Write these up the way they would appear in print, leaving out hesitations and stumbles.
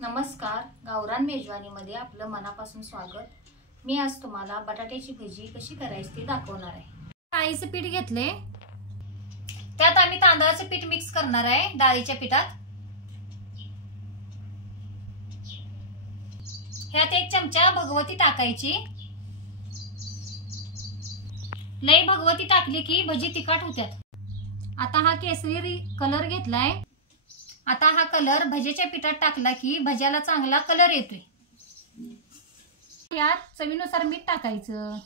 नमस्कार, गावरान मेजवानीमध्ये आपलं मनापासून स्वागत। मी आज तुम्हाला बटाट्याची भजी कशी करायची ते दाखवणार आहे। डाळीचं पीठ घेतले, त्यात आम्ही तांदळाचं पीठ मिक्स करणार आहे डाळीच्या पिठात। ह्यात 1 चमचा भगवती टाकायची। लई भगवती टाकली की भजी तिखट होतात। आता हा केसरी कलर घेतलाय। आता हा कलर भजीच्या पिठात टाकला की भज्याला चांगला कलर येतोय। यात चवीनुसार मीठ टाकायचं।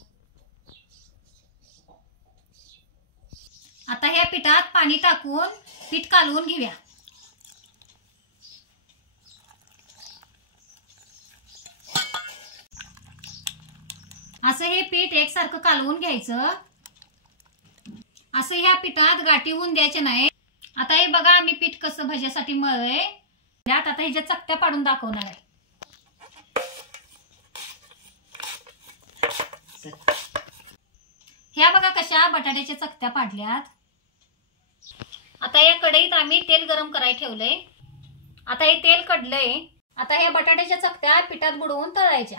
आता ह्या पिठात पाणी टाकून पीठ कालवून घेऊया। असं हे पीठ एकसारखं कालवून घ्यायचं। असं ह्या पिठात गाठी होऊन द्यायचे नाही। आता हे बघा आम्ही पीठ कसं भज्यासाठी मळलंय। यात आता ह्याच्या चकत्या पाडून दाखवणार आहे। ह्या बघा कशा बटाट्याच्या चकत्या पाडल्यात। आता या कढईत आम्ही तेल गरम करायला ठेवलंय। आता हे तेल कडलंय। आता ह्या बटाट्याच्या चकत्या पिठात बुडवून तळायच्या।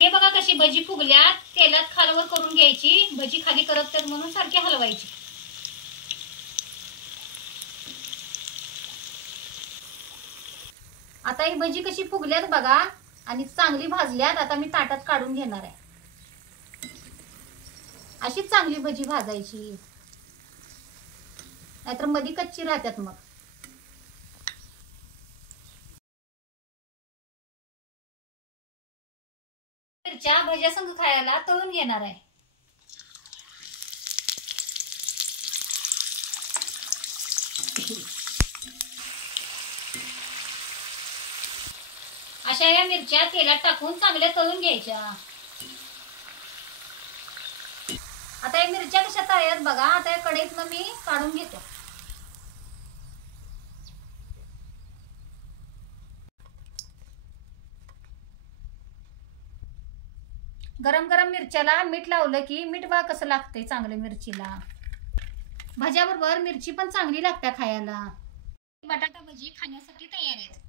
हे बघा कशी भजी फुगल्यात। तेलात खालवर करून घ्यायची। भजी खाली करपतात म्हणून सारखी हलवायची। आता ही भजी कशी फुगल्यात बघा आणि चांगली भाजल्यात। आता मी ताटात काढून घेणार आहे। अशीच चांगली भजी भाजायची, नाहीतर मध्ये कच्ची राहतात मग। मिरच्या भज्या संग खायला तळून घेणार आहे। अशा या मिरच्या तेलात टाकून चांगल्या तळून घ्यायच्या। आता या मिरच्या कशा तळ्यात बघा। आता या कढईतनं मी काढून घेतो। गरम गरम मिरच्याला मीठ लावलं की मीठ बघा कसं लागतंय चांगलं मिरचीला। भज्याबरोबर मिरची पण चांगली लागते खायला। बटाटा भजी खाण्यासाठी तयार आहेत।